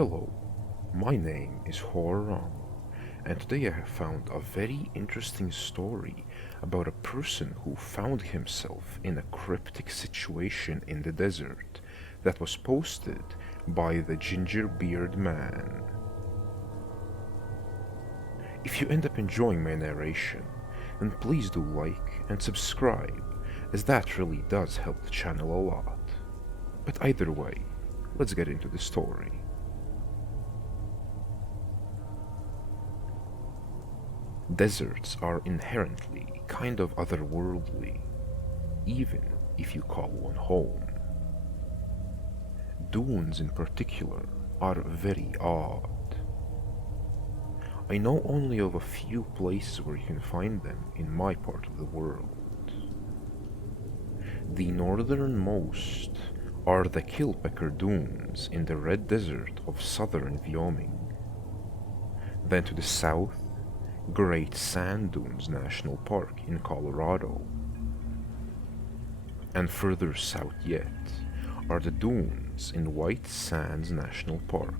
Hello, my name is Paranormal, and today I have found a very interesting story about a person who found himself in a cryptic situation in the desert that was posted by the Gingerbeard Man. If you end up enjoying my narration, then please do like and subscribe, as that really does help the channel a lot. But either way, let's get into the story. Deserts are inherently kind of otherworldly, even if you call one home. Dunes in particular are very odd. I know only of a few places where you can find them in my part of the world. The northernmost are the Kilpecker Dunes in the Red Desert of southern Wyoming. Then to the south, Great Sand Dunes National Park in Colorado. And further south yet are the dunes in White Sands National Park.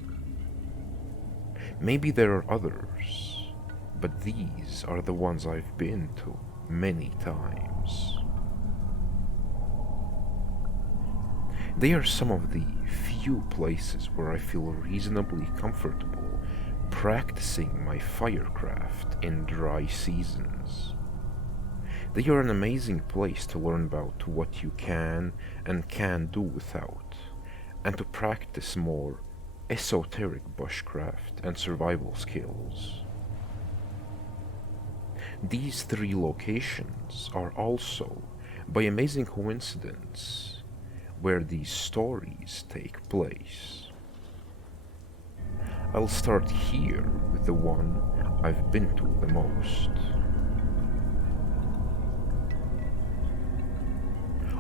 Maybe there are others, but these are the ones I've been to many times. They are some of the few places where I feel reasonably comfortable practicing my firecraft in dry seasons. They are an amazing place to learn about what you can and can't do without, and to practice more esoteric bushcraft and survival skills. These three locations are also, by amazing coincidence, where these stories take place. I'll start here with the one I've been to the most.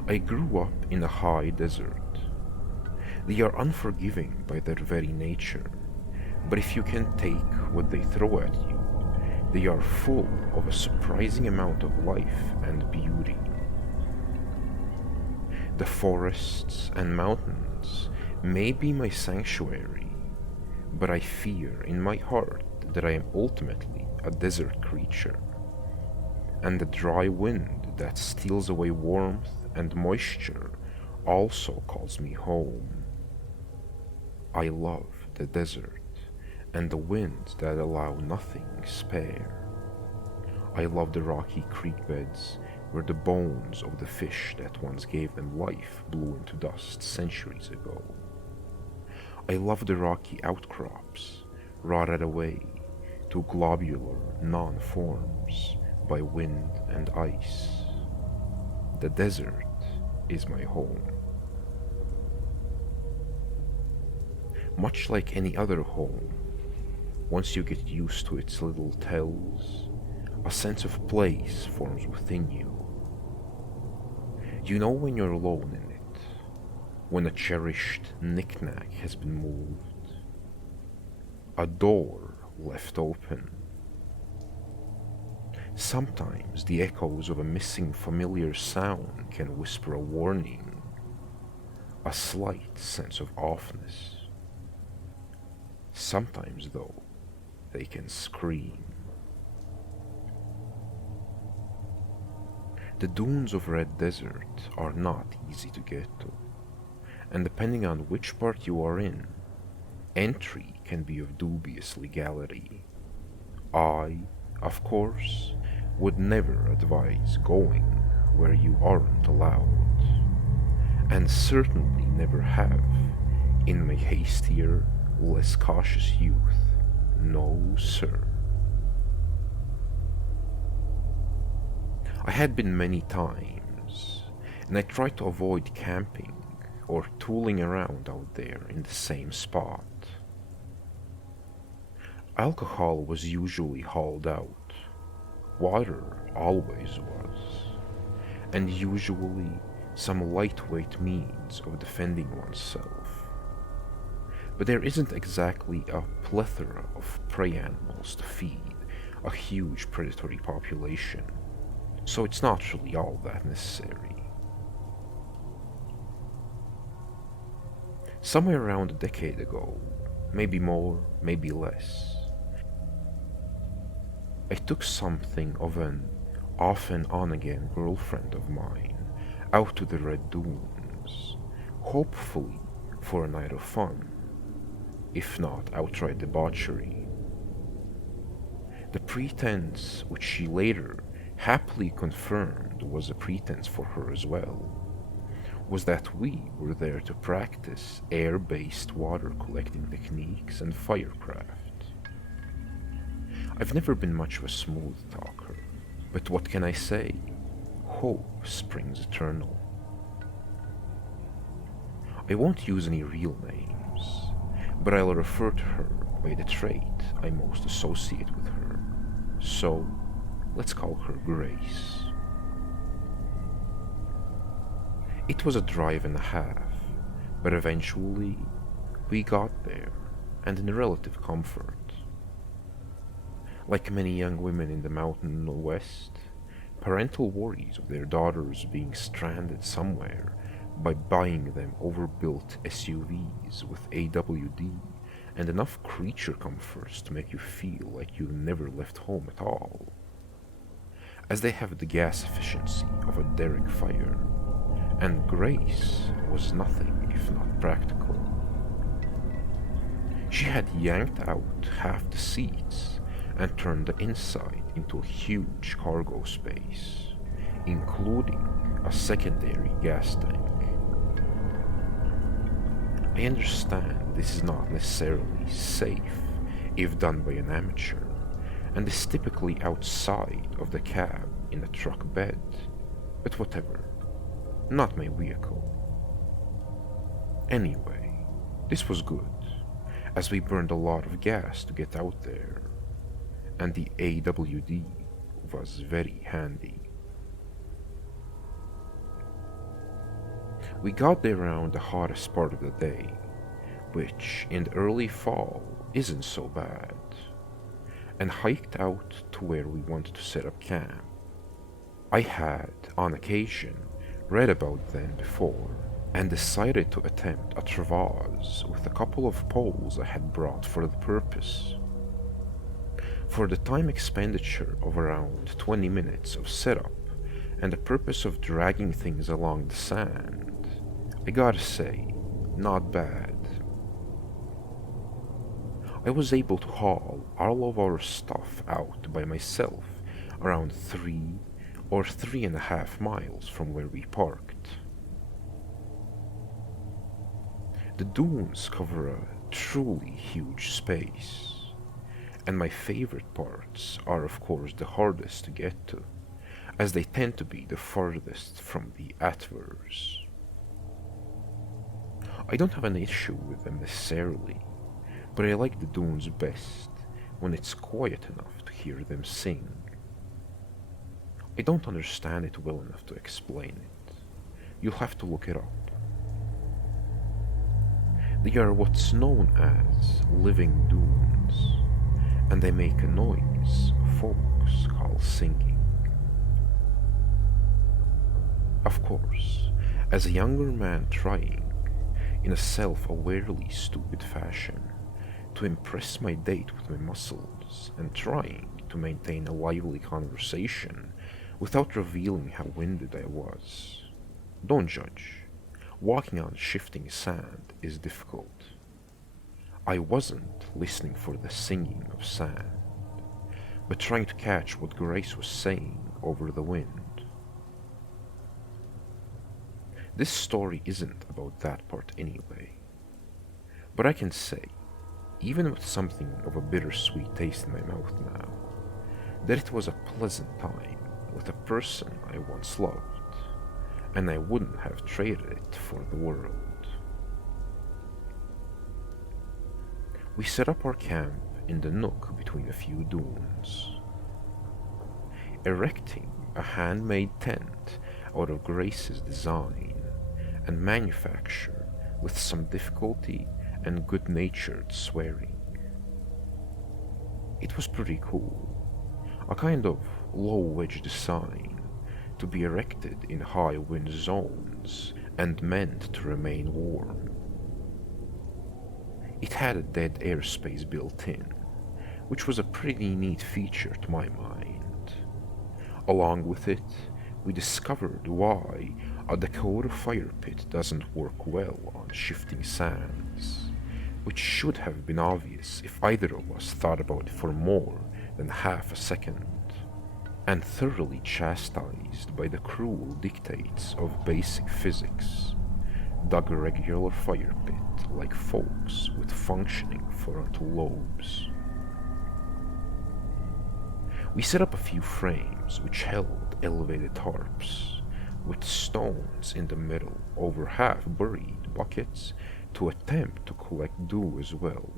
I grew up in a high desert. They are unforgiving by their very nature, but if you can take what they throw at you, they are full of a surprising amount of life and beauty. The forests and mountains may be my sanctuary, but I fear in my heart that I am ultimately a desert creature, and the dry wind that steals away warmth and moisture also calls me home. I love the desert and the winds that allow nothing spare. I love the rocky creek beds where the bones of the fish that once gave them life blew into dust centuries ago. I love the rocky outcrops, rotted away to globular non-forms by wind and ice. The desert is my home. Much like any other home, once you get used to its little tells, a sense of place forms within you. You know when you're alone in it, when a cherished knick-knack has been moved, a door left open. Sometimes the echoes of a missing familiar sound can whisper a warning, a slight sense of offness. Sometimes, though, they can scream. The dunes of Red Desert are not easy to get to, and depending on which part you are in, entry can be of dubious legality. I, of course, would never advise going where you aren't allowed, and certainly never have in my hastier, less cautious youth. No, sir. I had been many times, and I tried to avoid camping or tooling around out there in the same spot. Alcohol was usually hauled out, water always was, and usually some lightweight means of defending oneself. But there isn't exactly a plethora of prey animals to feed a huge predatory population, so it's not really all that necessary. Somewhere around a decade ago, maybe more, maybe less. I took something of an off and on again girlfriend of mine out to the Red Dunes, hopefully for a night of fun, if not outright debauchery. The pretense, which she later happily confirmed was a pretense for her as well, was that we were there to practice air-based water collecting techniques and firecraft. I've never been much of a smooth talker, but what can I say? Hope springs eternal. I won't use any real names, but I'll refer to her by the trait I most associate with her. So, let's call her Grace. It was a drive and a half, but eventually we got there, and in relative comfort. Like many young women in the mountain west, parental worries of their daughters being stranded somewhere by buying them overbuilt SUVs with AWD and enough creature comforts to make you feel like you never left home at all, as they have the gas efficiency of a derrick fire, and Grace was nothing if not practical. She had yanked out half the seats and turned the inside into a huge cargo space, including a secondary gas tank. I understand this is not necessarily safe if done by an amateur, and is typically outside of the cab in a truck bed, but whatever, not my vehicle. Anyway, this was good, as we burned a lot of gas to get out there, and the AWD was very handy. We got there around the hottest part of the day, which in the early fall isn't so bad, and hiked out to where we wanted to set up camp. I had, on occasion, read about them before, and decided to attempt a travase with a couple of poles I had brought for the purpose. For the time expenditure of around 20 minutes of setup and the purpose of dragging things along the sand, I gotta say, not bad. I was able to haul all of our stuff out by myself around 3 or 3.5 miles from where we parked. The dunes cover a truly huge space, and my favorite parts are of course the hardest to get to, as they tend to be the farthest from the Atvers. I don't have an issue with them necessarily, but I like the dunes best when it's quiet enough to hear them sing. I don't understand it well enough to explain it. You'll have to look it up. They are what's known as living dunes, and they make a noise folks call singing. Of course, as a younger man trying, in a self-awarely stupid fashion, to impress my date with my muscles and trying to maintain a lively conversation without revealing how winded I was. Don't judge. Walking on shifting sand is difficult. I wasn't listening for the singing of sand, but trying to catch what Grace was saying over the wind. This story isn't about that part anyway, but I can say, even with something of a bittersweet taste in my mouth now, that it was a pleasant time with a person I once loved, and I wouldn't have traded it for the world. We set up our camp in the nook between a few dunes, erecting a handmade tent out of Grace's design and manufacture with some difficulty and good-natured swearing. It was pretty cool, a kind of low-wedge design to be erected in high wind zones and meant to remain warm. It had a dead airspace built in, which was a pretty neat feature to my mind. Along with it, we discovered why a Dakota fire pit doesn't work well on shifting sands, which should have been obvious if either of us thought about it for more than half a second, and thoroughly chastised by the cruel dictates of basic physics, dug a regular fire pit like folks with functioning frontal lobes. We set up a few frames which held elevated tarps, with stones in the middle over half-buried buckets to attempt to collect dew as well.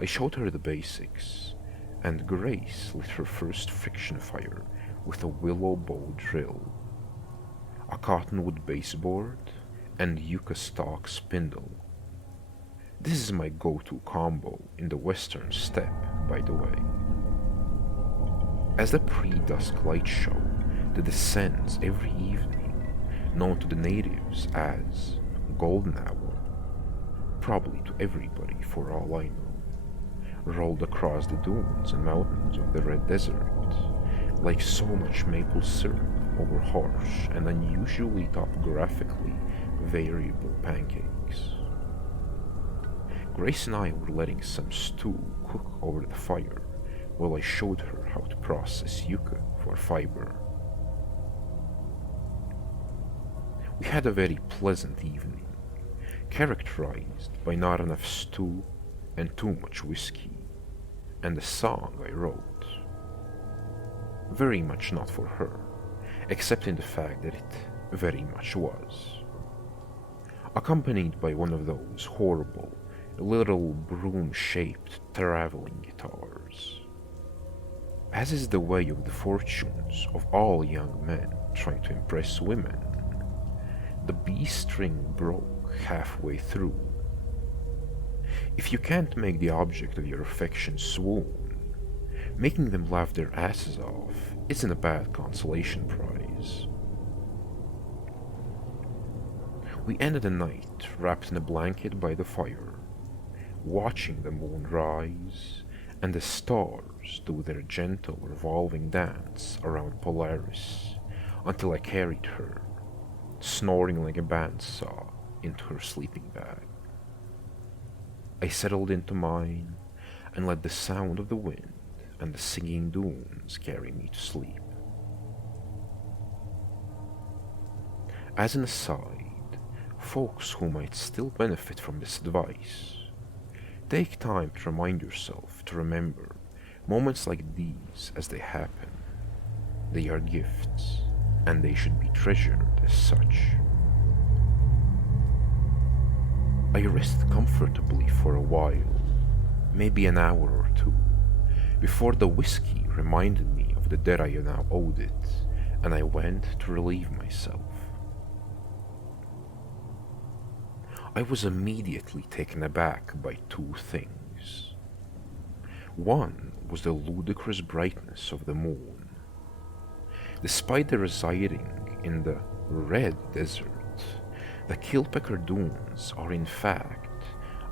I showed her the basics, and Grace lit her first friction fire with a willow bow drill, a cottonwood baseboard, and yucca stalk spindle. This is my go-to combo in the western steppe, by the way. As the pre-dusk light show that descends every evening, known to the natives as golden hour, probably to everybody for all I know, rolled across the dunes and mountains of the Red Desert like so much maple syrup over harsh and unusually topographically variable pancakes. Grace and I were letting some stew cook over the fire while I showed her how to process yucca for fiber. We had a very pleasant evening, characterized by not enough stew and too much whiskey, and the song I wrote. Very much not for her, except in the fact that it very much was. Accompanied by one of those horrible, little broom-shaped traveling guitars. As is the way of the fortunes of all young men trying to impress women, the B string broke halfway through. If you can't make the object of your affection swoon, making them laugh their asses off isn't a bad consolation prize. We ended the night wrapped in a blanket by the fire, watching the moon rise and the stars do their gentle revolving dance around Polaris until I carried her, snoring like a bandsaw, into her sleeping bag. I settled into mine and let the sound of the wind and the singing dunes carry me to sleep. As an aside, folks who might still benefit from this advice, take time to remind yourself to remember moments like these as they happen. They are gifts, and they should be treasured as such. I rested comfortably for a while, maybe an hour or two, before the whiskey reminded me of the debt I now owed it, and I went to relieve myself. I was immediately taken aback by two things. One was the ludicrous brightness of the moon. Despite their residing in the Red Desert, the Kilpecker Dunes are in fact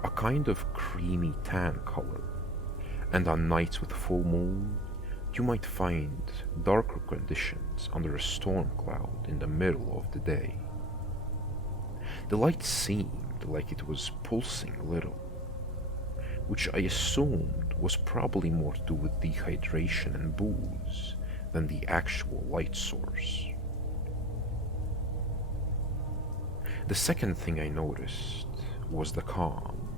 a kind of creamy tan color, and on nights with full moon, you might find darker conditions under a storm cloud in the middle of the day. The light seemed like it was pulsing a little, which I assumed was probably more to do with dehydration and booze than the actual light source. The second thing I noticed was the calm.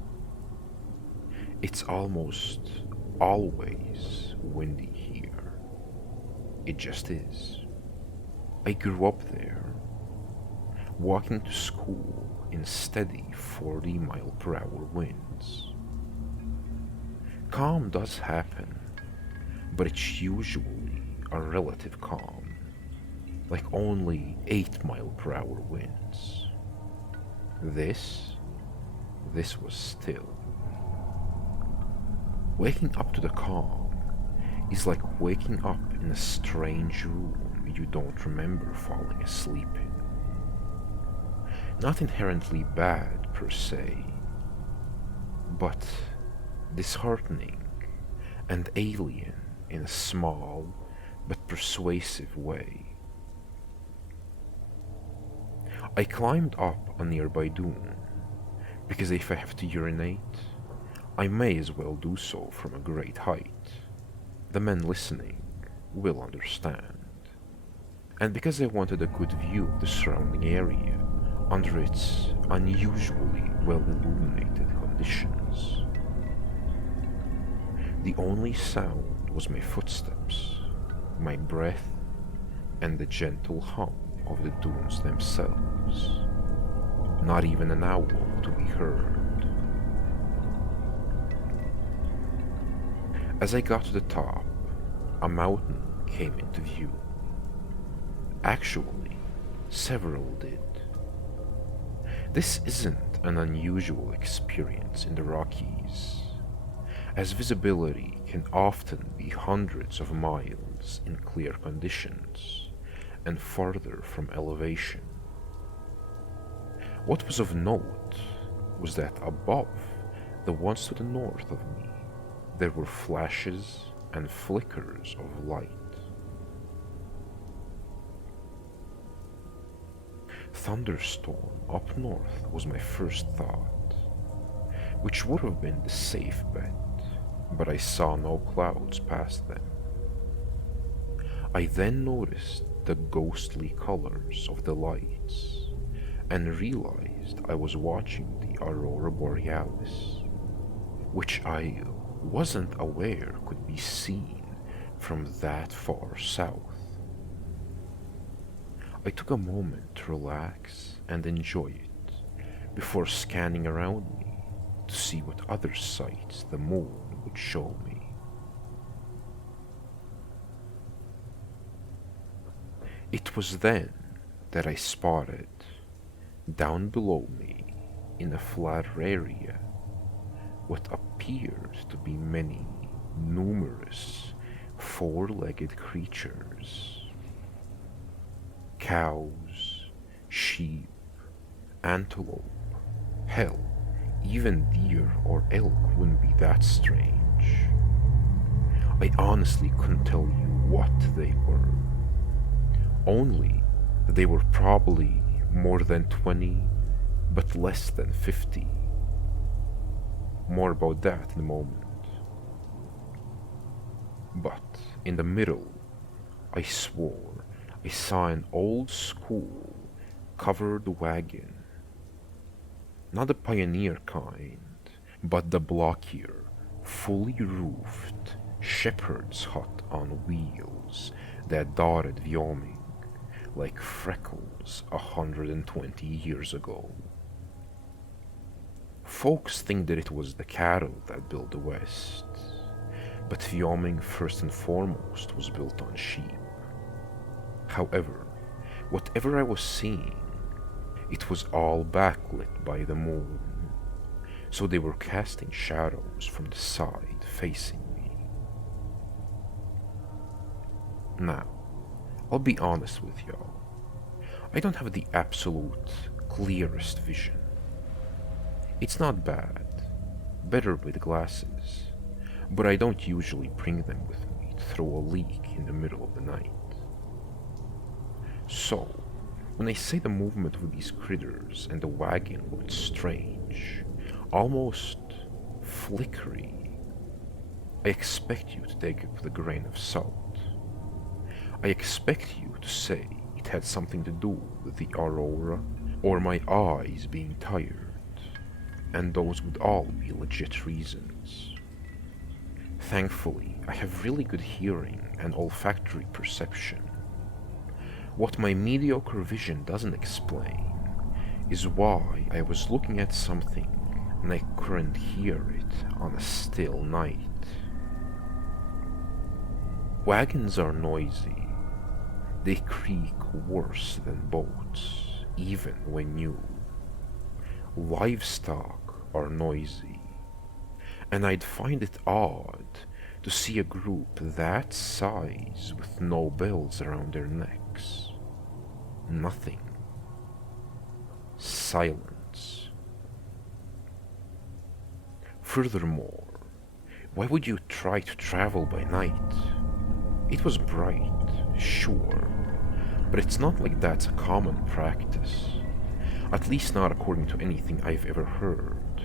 It's almost always windy here. It just is. I grew up there, walking to school in steady 40-mile-per-hour winds. Calm does happen, but it's usually a relative calm, like only 8-mile-per-hour winds. This was still. Waking up to the calm is like waking up in a strange room you don't remember falling asleep in. Not inherently bad per se, but disheartening and alien in a small but persuasive way. I climbed up a nearby dune, because if I have to urinate, I may as well do so from a great height. The men listening will understand. And because I wanted a good view of the surrounding area under its unusually well illuminated conditions. The only sound was my footsteps, my breath, and the gentle hum of the dunes themselves. Not even an owl to be heard. As I got to the top, a mountain came into view. Actually, several did. This isn't an unusual experience in the Rockies, as visibility can often be hundreds of miles in clear conditions and farther from elevation. What was of note was that above the ones to the north of me, there were flashes and flickers of light. Thunderstorm up north was my first thought, which would have been the safe bet, but I saw no clouds past them. I then noticed the ghostly colors of the lights and realized I was watching the aurora borealis, which I wasn't aware could be seen from that far south. I took a moment to relax and enjoy it before scanning around me to see what other sights the moon would show me. It was then that I spotted, down below me in a flat area, what appeared to be many numerous four-legged creatures. Cows, sheep, antelope, hell, even deer or elk wouldn't be that strange. I honestly couldn't tell you what they were. Only that they were probably more than 20, but less than 50. More about that in a moment. But in the middle, I swore I saw an old school covered wagon. Not the pioneer kind, but the blockier, fully roofed shepherd's hut on wheels that dotted Wyoming like freckles 120 years ago. Folks think that it was the cattle that built the West, but Wyoming first and foremost was built on sheep. However, whatever I was seeing, it was all backlit by the moon, so they were casting shadows from the side facing me. Now, I'll be honest with y'all. I don't have the absolute clearest vision. It's not bad, better with glasses, but I don't usually bring them with me to throw a leak in the middle of the night. So, when I say the movement of these critters and the wagon looked strange, almost flickery, I expect you to take it with a grain of salt. I expect you to say it had something to do with the aurora or my eyes being tired, and those would all be legit reasons. Thankfully, I have really good hearing and olfactory perception. What my mediocre vision doesn't explain is why I was looking at something and I couldn't hear it on a still night. Wagons are noisy. They creak worse than boats, even when new. Livestock are noisy, and I'd find it odd to see a group that size with no bells around their necks. Nothing. Silence. Furthermore, why would you try to travel by night? It was bright, sure, but it's not like that's a common practice. At least not according to anything I've ever heard.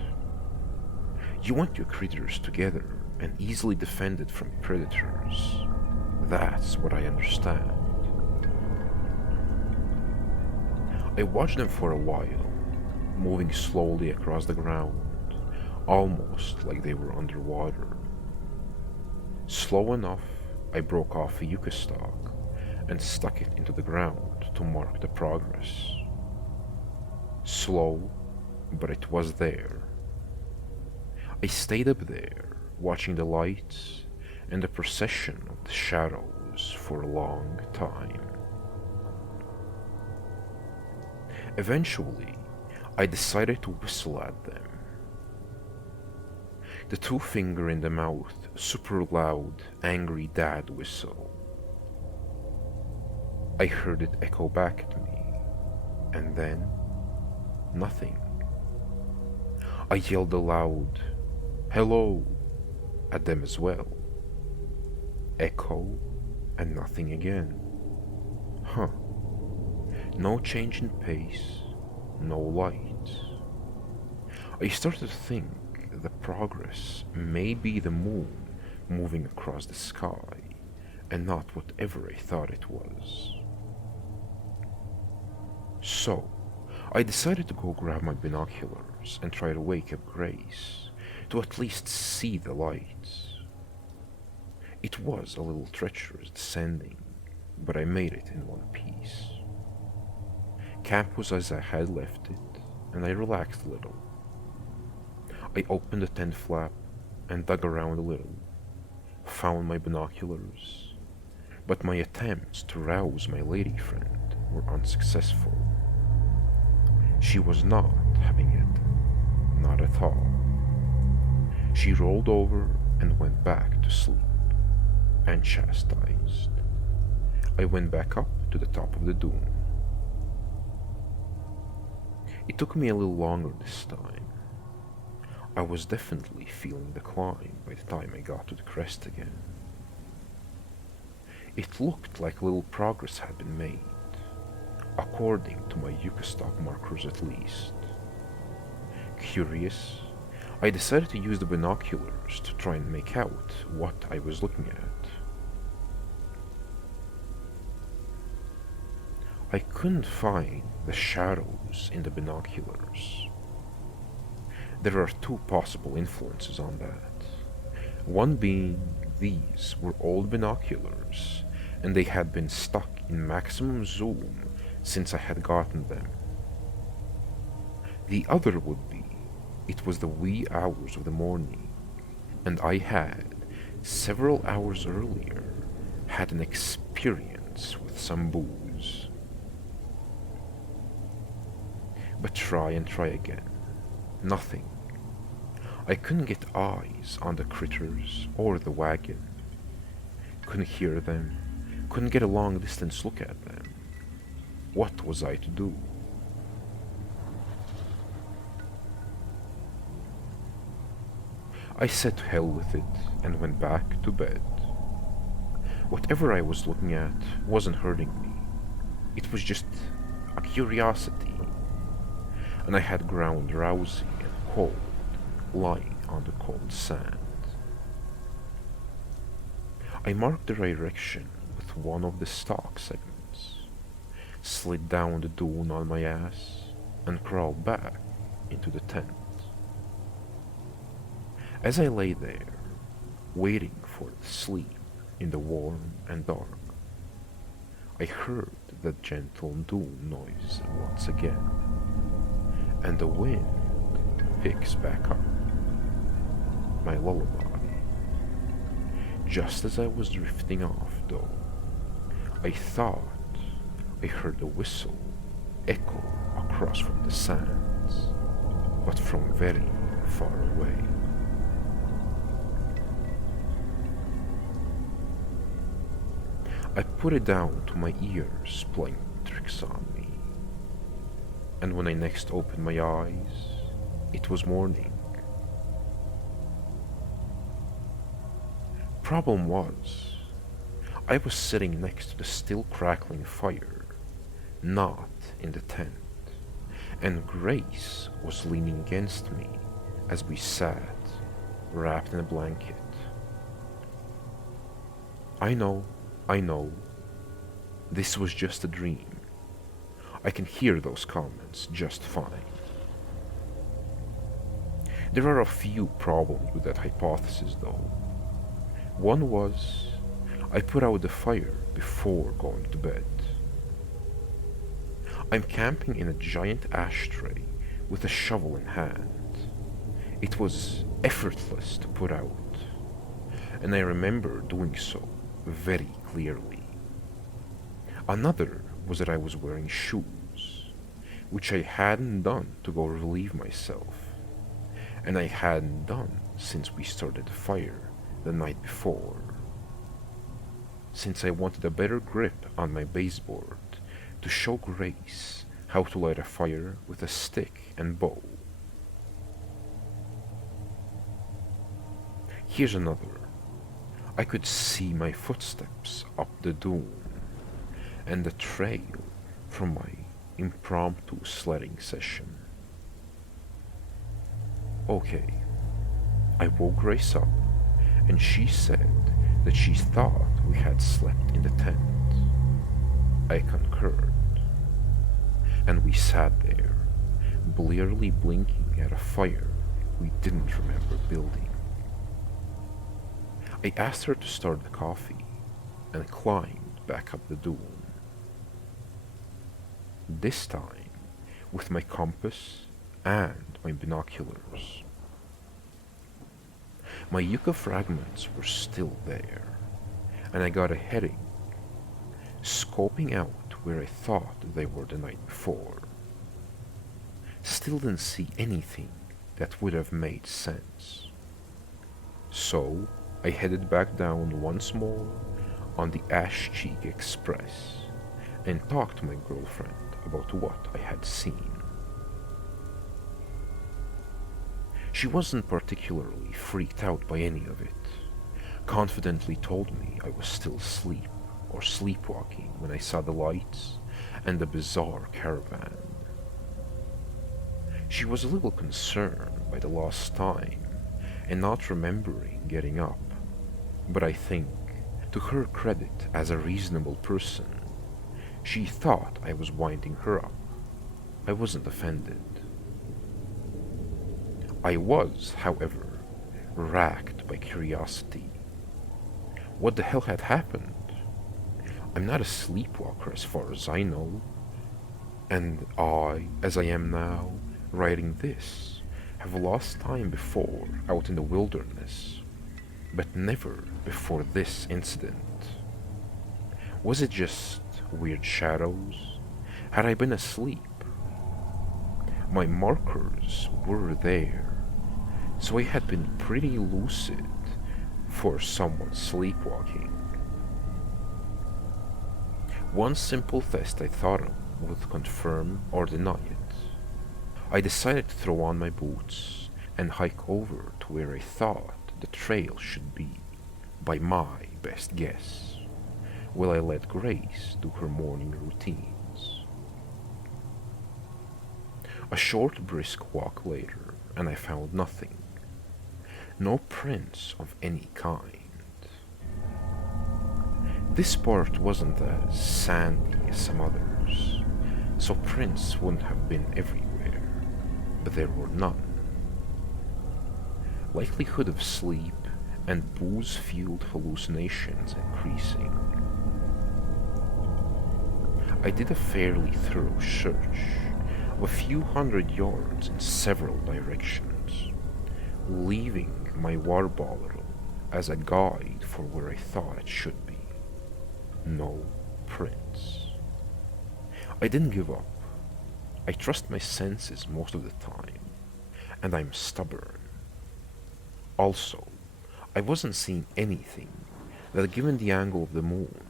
You want your critters together and easily defended from predators. That's what I understand. I watched them for a while, moving slowly across the ground, almost like they were underwater. Slow enough, I broke off a yucca stalk and stuck it into the ground to mark the progress. Slow, but it was there. I stayed up there, watching the lights and the procession of the shadows for a long time. Eventually, I decided to whistle at them. The two-finger in the mouth, super loud, angry dad whistle. I heard it echo back at me, and then nothing. I yelled aloud, "Hello," at them as well. Echo, and nothing again. Huh. No change in pace, no light. I started to think the progress may be the moon moving across the sky, and not whatever I thought it was. So, I decided to go grab my binoculars and try to wake up Grace, to at least see the lights. It was a little treacherous descending, but I made it in one piece. Camp was as I had left it, and I relaxed a little. I opened the tent flap and dug around a little, found my binoculars, but my attempts to rouse my lady friend were unsuccessful. She was not having it, not at all. She rolled over and went back to sleep, and chastised. I went back up to the top of the dune. It took me a little longer this time. I was definitely feeling the climb by the time I got to the crest again. It looked like little progress had been made, according to my yucca stock markers at least. Curious, I decided to use the binoculars to try and make out what I was looking at. I couldn't find the shadows in the binoculars. There are two possible influences on that. One being these were old binoculars, and they had been stuck in maximum zoom since I had gotten them. The other would be it was the wee hours of the morning, and I had, several hours earlier, had an experience with some booze. But try and try again. Nothing. I couldn't get eyes on the critters or the wagon. Couldn't hear them. Couldn't get a long distance look at them. What was I to do? I said to hell with it and went back to bed. Whatever I was looking at wasn't hurting me. It was just a curiosity. And I had ground drowsy and cold, lying on the cold sand. I marked the direction with one of the stalk segments, slid down the dune on my ass, and crawled back into the tent. As I lay there, waiting for the sleep in the warm and dark, I heard the gentle dune noise once again, and the wind picks back up, my lullaby. Just as I was drifting off, though, I thought I heard the whistle echo across from the sands, but from very far away. I put it down to my ears playing tricks on me, and when I next opened my eyes, it was morning. Problem was, I was sitting next to the still crackling fire, not in the tent, and Grace was leaning against me as we sat, wrapped in a blanket. I know, this was just a dream. I can hear those comments just fine. There are a few problems with that hypothesis though. One was, I put out the fire before going to bed. I'm camping in a giant ashtray with a shovel in hand. It was effortless to put out, and I remember doing so very clearly. Another was that I was wearing shoes, which I hadn't done to go relieve myself, and I hadn't done since we started the fire the night before. Since I wanted a better grip on my baseboard to show Grace how to light a fire with a stick and bow. Here's another. I could see my footsteps up the dune and the trail from my impromptu sledding session. Okay, I woke Grace up and she said that she thought we had slept in the tent. I concurred, and we sat there, blearily blinking at a fire we didn't remember building. I asked her to start the coffee and climbed back up the dune. This time with my compass and my binoculars. My yucca fragments were still there, and I got a heading, scoping out where I thought they were the night before. Still didn't see anything that would have made sense. So I headed back down once more on the Ash Cheek Express and talked to my girlfriend about what I had seen. She wasn't particularly freaked out by any of it, confidently told me I was still asleep or sleepwalking when I saw the lights and the bizarre caravan. She was a little concerned by the lost time and not remembering getting up, but I think, to her credit as a reasonable person, she thought I was winding her up. I wasn't offended. I was, however, racked by curiosity. What the hell had happened? I'm not a sleepwalker as far as I know, and I, as I am now, writing this, have lost time before out in the wilderness, but never before this incident. Was it just weird shadows? Had I been asleep? My markers were there, so I had been pretty lucid for someone sleepwalking. One simple test I thought of would confirm or deny it. I decided to throw on my boots and hike over to where I thought the trail should be, by my best guess, while I let Grace do her morning routines. A short brisk walk later, and I found nothing. No prints of any kind. This part wasn't as sandy as some others, so prints wouldn't have been everywhere, but there were none. Likelihood of sleep and booze-fueled hallucinations increasing. I did a fairly thorough search of a few hundred yards in several directions, leaving my water bottle as a guide for where I thought it should be. No prints. I didn't give up. I trust my senses most of the time, and I'm stubborn. Also, I wasn't seeing anything that, given the angle of the moon,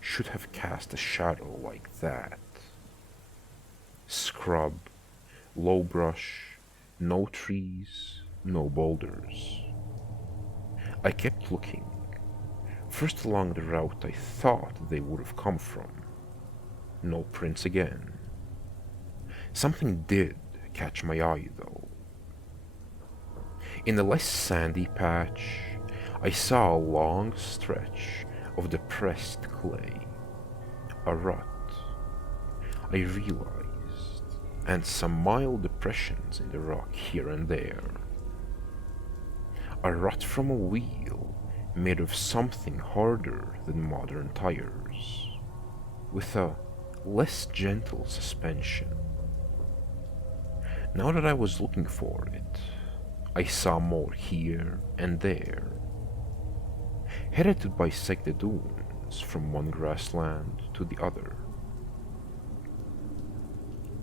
should have cast a shadow like that. Scrub, low brush, no trees, no boulders. I kept looking, First along the route I thought they would have come from. No prints again. Something did catch my eye though. In the less sandy patch, I saw a long stretch of depressed clay, a rut, I realized, and some mild depressions in the rock here and there. A rut from a wheel made of something harder than modern tires, with a less gentle suspension. Now that I was looking for it, I saw more here and there. Headed to bisect the dunes from one grassland to the other.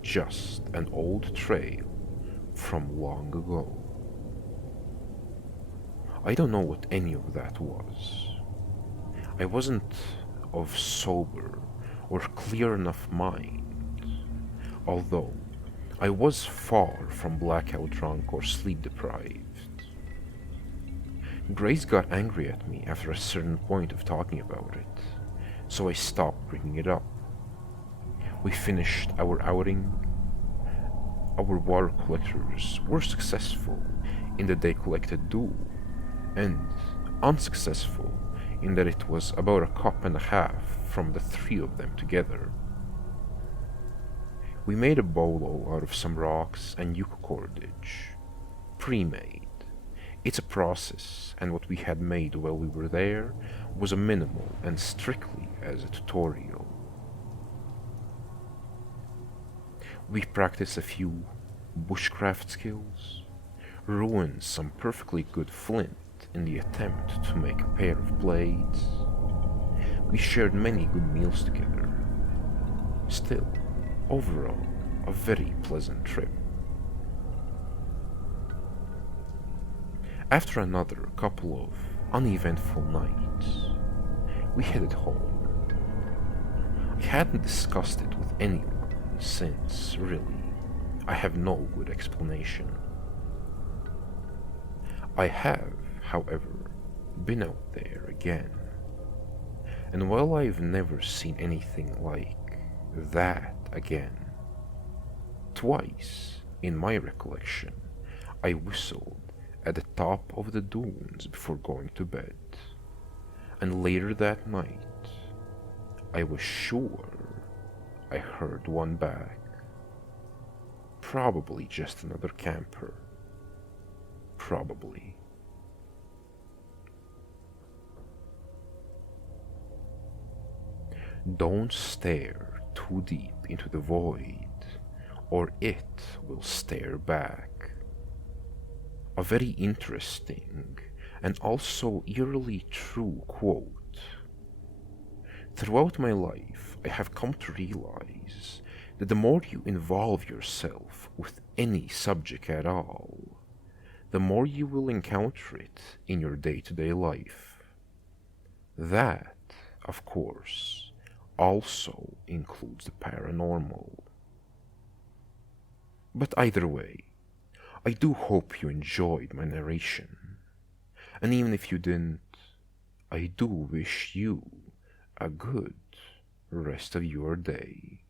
Just an old trail from long ago. I don't know what any of that was. I wasn't of sober or clear enough mind, although I was far from blackout drunk or sleep deprived. Grace got angry at me after a certain point of talking about it, so I stopped bringing it up. We finished our outing. Our water collectors were successful in that they collected dew, and unsuccessful in that it was about a cup and a half from the three of them together. We made a bolo out of some rocks and yucca cordage, pre-made. It's a process, and what we had made while we were there was a minimal and strictly as a tutorial. We practiced a few bushcraft skills, ruined some perfectly good flint in the attempt to make a pair of blades. We shared many good meals together. Still, overall, a very pleasant trip. After another couple of uneventful nights, we headed home. I hadn't discussed it with anyone since, really, I have no good explanation. I have, however, been out there again, and while I've never seen anything like that again, twice, in my recollection, I whistled at the top of the dunes before going to bed, and later that night, I was sure I heard one back. Probably just another camper. Probably. Don't stare too deep into the void, or it will stare back. A very interesting and also eerily true quote. Throughout my life, I have come to realize that the more you involve yourself with any subject at all, the more you will encounter it in your day-to-day life. That, of course, also includes the paranormal. But either way, I do hope you enjoyed my narration, and even if you didn't, I do wish you a good rest of your day.